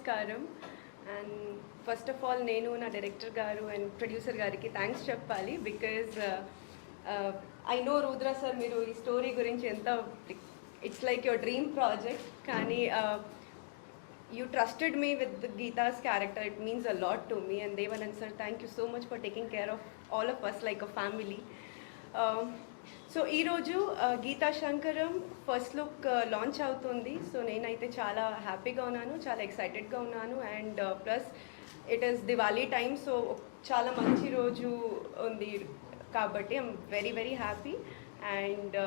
నమస్కారం. And first of all నేను నా డైరెక్టర్ గారు అండ్ ప్రొడ్యూసర్ గారికి థ్యాంక్స్ చెప్పాలి. Because I know Rudra sir, మీరు ఈ స్టోరీ గురించి ఎంత it's like your dream project, కానీ you trusted me with the Geeta's character. It means a lot to me. And Devanand sir, thank you so much for taking care of all of us like a family. So ఈరోజు Geetha Shankaram first look launch అవుతుంది. So నేనైతే చాలా హ్యాపీగా ఉన్నాను, చాలా ఎక్సైటెడ్గా ఉన్నాను. And plus it is Diwali time, so చాలా మంచి రోజు ఉంది కాబట్టి I'm very very happy. And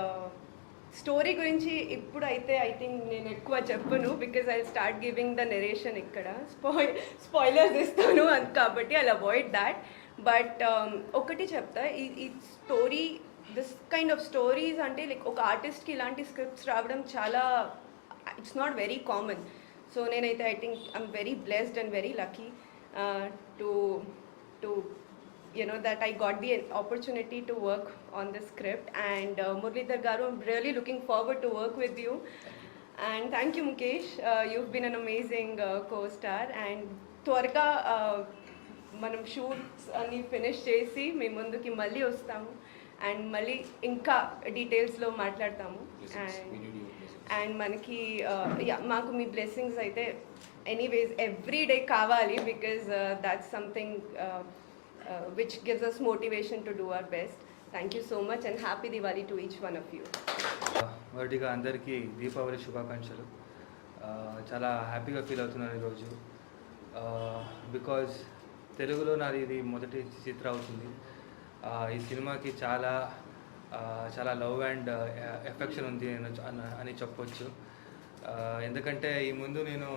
story గురించి ఇప్పుడు అయితే ఐ థింక్ నేను ఎక్కువ చెప్పను, because I start giving the narration ఇక్కడ స్పాయిలర్స్ ఇస్తాను కాబట్టి ఐ అవాయిడ్ దాట్. బట్ ఒకటి చెప్తా, ఈ story this kind of stories అంటే లైక్ ఒక ఆర్టిస్ట్కి ఇలాంటి స్క్రిప్ట్స్ రావడం చాలా it's not very common. So నేనైతే I think I'm very blessed and very lucky to that I got the opportunity to work on the script. And Muralidhar garu, I'm really looking forward to work with you. And thank you Mukesh, you've been an amazing co-star. And త్వరగా మనం shoots అన్ని finish చేసి మీ ముందుకి మళ్ళీ వస్తాము and మళ్ళీ ఇంకా డీటెయిల్స్లో మాట్లాడతాము. అండ్ మనకి మాకు మీ బ్లెస్సింగ్స్ అయితే ఎనీవేస్ ఎవ్రీ డే కావాలి, because that's something which gives us motivation to do our best. Thank you so much and happy Diwali to each one of you. మొదటిగా అందరికీ దీపావళి శుభాకాంక్షలు. చాలా హ్యాపీగా ఫీల్ అవుతున్నాను ఈరోజు, బికాజ్ తెలుగులో నాది ఇది మొదటి చిత్రం అవుతుంది. ఈ సినిమాకి చాలా చాలా లవ్ అండ్ ఎఫెక్షన్ ఉంది అని చెప్పొచ్చు. ఎందుకంటే ఈ ముందు నేను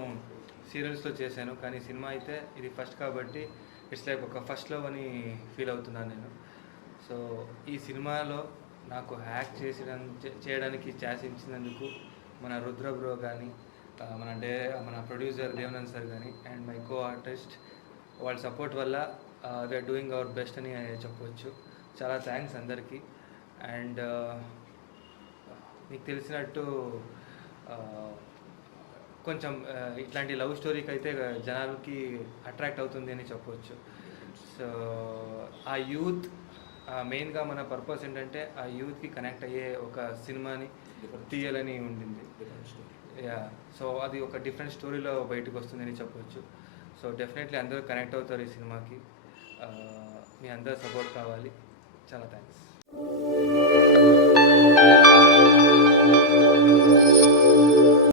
సీరియల్స్లో చేశాను, కానీ సినిమా అయితే ఇది ఫస్ట్ కాబట్టి ఇట్స్ లైక్ ఒక ఫస్ట్ లవ్ అని ఫీల్ అవుతున్నాను నేను. సో ఈ సినిమాలో నాకు హ్యాక్ చేయడానికి ఛాన్స్ ఇచ్చినందుకు మన రుద్ర బ్రో కానీ, మన ప్రొడ్యూసర్ దేవనంద్ సార్ కానీ అండ్ మై కో ఆర్టిస్ట్, వాళ్ళ సపోర్ట్ వల్ల వీఆర్ డూయింగ్ అవర్ బెస్ట్ అని చెప్పవచ్చు. చాలా థ్యాంక్స్ అందరికీ. అండ్ మీకు తెలిసినట్టు కొంచెం ఇట్లాంటి లవ్ స్టోరీకి అయితే జనాలకి అట్రాక్ట్ అవుతుంది అని చెప్పవచ్చు. సో ఆ యూత్ మెయిన్గా మన పర్పస్ ఏంటంటే ఆ యూత్కి కనెక్ట్ అయ్యే ఒక సినిమాని తీయాలని ఉండింది. సో అది ఒక డిఫరెంట్ స్టోరీలో బయటకు వస్తుందని చెప్పవచ్చు. సో డెఫినెట్లీ అందరూ కనెక్ట్ అవుతారు ఈ సినిమాకి. మీ అందరూ సపోర్ట్ కావాలి. చాలా థ్యాంక్స్.